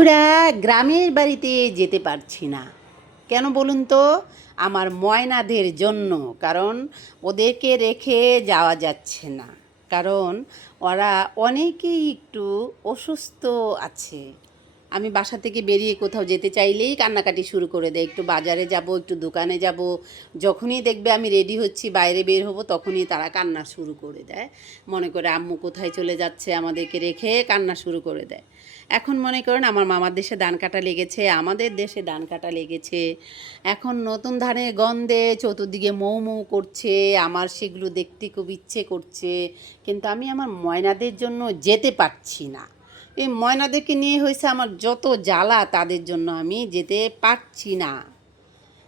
বন্ধুরা, গ্রামের বাড়িতে যেতে পারছি না। কেন বলুন তো? আমার ময়নাদের জন্য। কারণ ওদেরকে রেখে যাওয়া যাচ্ছে না। কারণ ওরা অনেকেই একটু অসুস্থ আছে। আমি বাসা থেকে বেরিয়ে কোথাও যেতে চাইলেই কান্নাকাটি শুরু করে দেয়। একটু বাজারে যাব, একটু দোকানে যাব, যখনই দেখবে আমি রেডি হচ্ছি বাইরে বের হব, তখনই তারা কান্না শুরু করে দেয়। মনে করে আম্মু কোথায় চলে যাচ্ছে, আমাদেরকে রেখে কান্না শুরু করে দেয়। এখন মনে করেন আমার মামার দেশে ধান কাটা লেগেছে, আমাদের দেশে ধান কাটা লেগেছে। এখন নতুন ধানের গন্ধে চতুর্দিকে মৌ মৌ করছে, আমার সেগুলো দেখতে খুব ইচ্ছে করছে, কিন্তু আমি আমার ময়নাদের জন্য যেতে পারছি না। এই ময়নাদেরকে নিয়ে হয়েছে আমার যত জ্বালা, তাদের জন্য আমি যেতে পারছি না।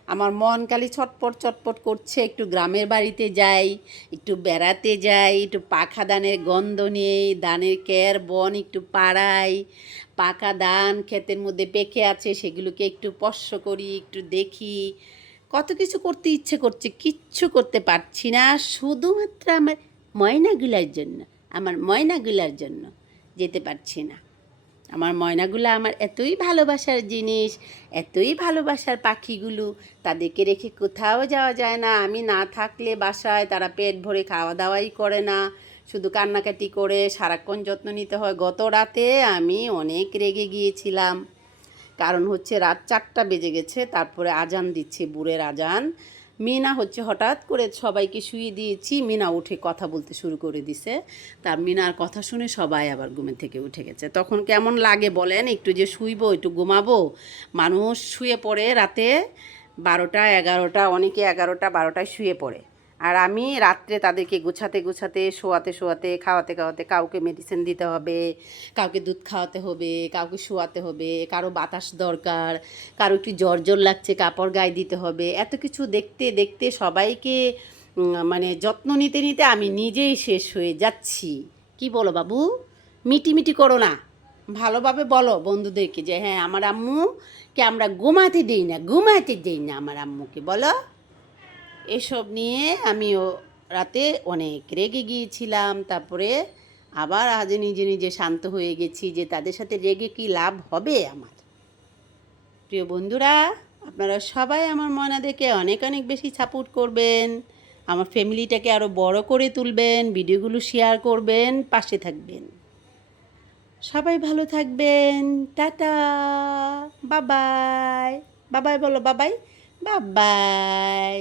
আমার মন খালি ছটপট ছটপট করছে, একটু গ্রামের বাড়িতে যাই, একটু বেড়াতে যাই, একটু পাখা ধানের গন্ধ নেই, ধানের ক্যার বন একটু পাড়াই, পাকা ধান ক্ষেতের মধ্যে পেকে আছে সেগুলোকে একটু স্পর্শ করি, একটু দেখি। কত কিছু করতে ইচ্ছে করছে, কিচ্ছু করতে পারছি না, শুধুমাত্র আমার ময়নাগুলার জন্য, আমার ময়নাগুলার জন্য যেতে পারছি না। আমার ময়নাগুলো আমার এতই ভালোবাসার জিনিস, এতই ভালোবাসার পাখিগুলো, তাদেরকে রেখে কোথাও যাওয়া যায় না। আমি না থাকলে বাসায় তারা পেট ভরে খাওয়া দাওয়াই করে না, শুধু কান্নাকাটি করে, সারাক্ষণ যত্ন নিতে হয়। গত রাতে আমি অনেক রেগে গিয়েছিলাম, কারণ হচ্ছে রাত 4টা বেজে গেছে, তারপরে আজান দিচ্ছে, বুড়ের আজান। মিনা হচ্ছে হঠাৎ করে সবাইকে শুয়ে দিয়েছি, মিনা উঠে কথা বলতে শুরু করে দিছে। তার মিনার কথা শুনে সবাই আবার ঘুমের থেকে উঠে গেছে। তখন কেমন লাগে বলেন? একটু যে শুইবো, একটু ঘুমাবো, মানুষ শুয়ে পড়ে রাতে 12টা 11টা, অনেকে 11টা 12টায় শুয়ে পড়ে। আর আমি রাত্রে তাদেরকে গোছাতে গোছাতে, শোয়াতে শোয়াতে, খাওয়াতে খাওয়াতে, কাউকে মেডিসিন দিতে হবে, কাউকে দুধ খাওয়াতে হবে, কাউকে শোয়াতে হবে, কারো বাতাস দরকার, কারো একটু জ্বর জ্বর লাগছে, কাপড় গায়ে দিতে হবে। এত কিছু দেখতে দেখতে সবাইকে মানে যত্ন নিতে নিতে আমি নিজেই শেষ হয়ে যাচ্ছি। কি বলো বাবু? মিটিমিটি করো না, ভালোভাবে বলো বন্ধুদেরকে যে হ্যাঁ, আমার আম্মুকে আমরা ঘুমাতে দিই না, ঘুমাতে দিই না আমার আম্মুকে, বলো। এসব নিয়ে আমিও রাতে অনেক রেগে গিয়েছিলাম। তারপরে আবার আজ নিজে নিজে শান্ত হয়ে গেছি যে তাদের সাথে রেগে কি লাভ হবে আমার। প্রিয় বন্ধুরা, আপনারা সবাই আমার ময়নাদেরকে অনেক অনেক বেশি সাপোর্ট করবেন, আমার ফ্যামিলিটাকে আরও বড় করে তুলবেন, ভিডিওগুলো শেয়ার করবেন, পাশে থাকবেন। সবাই ভালো থাকবেন। টাটা, বাবাই। বাবাই বলো, বাবাই, বাবাই।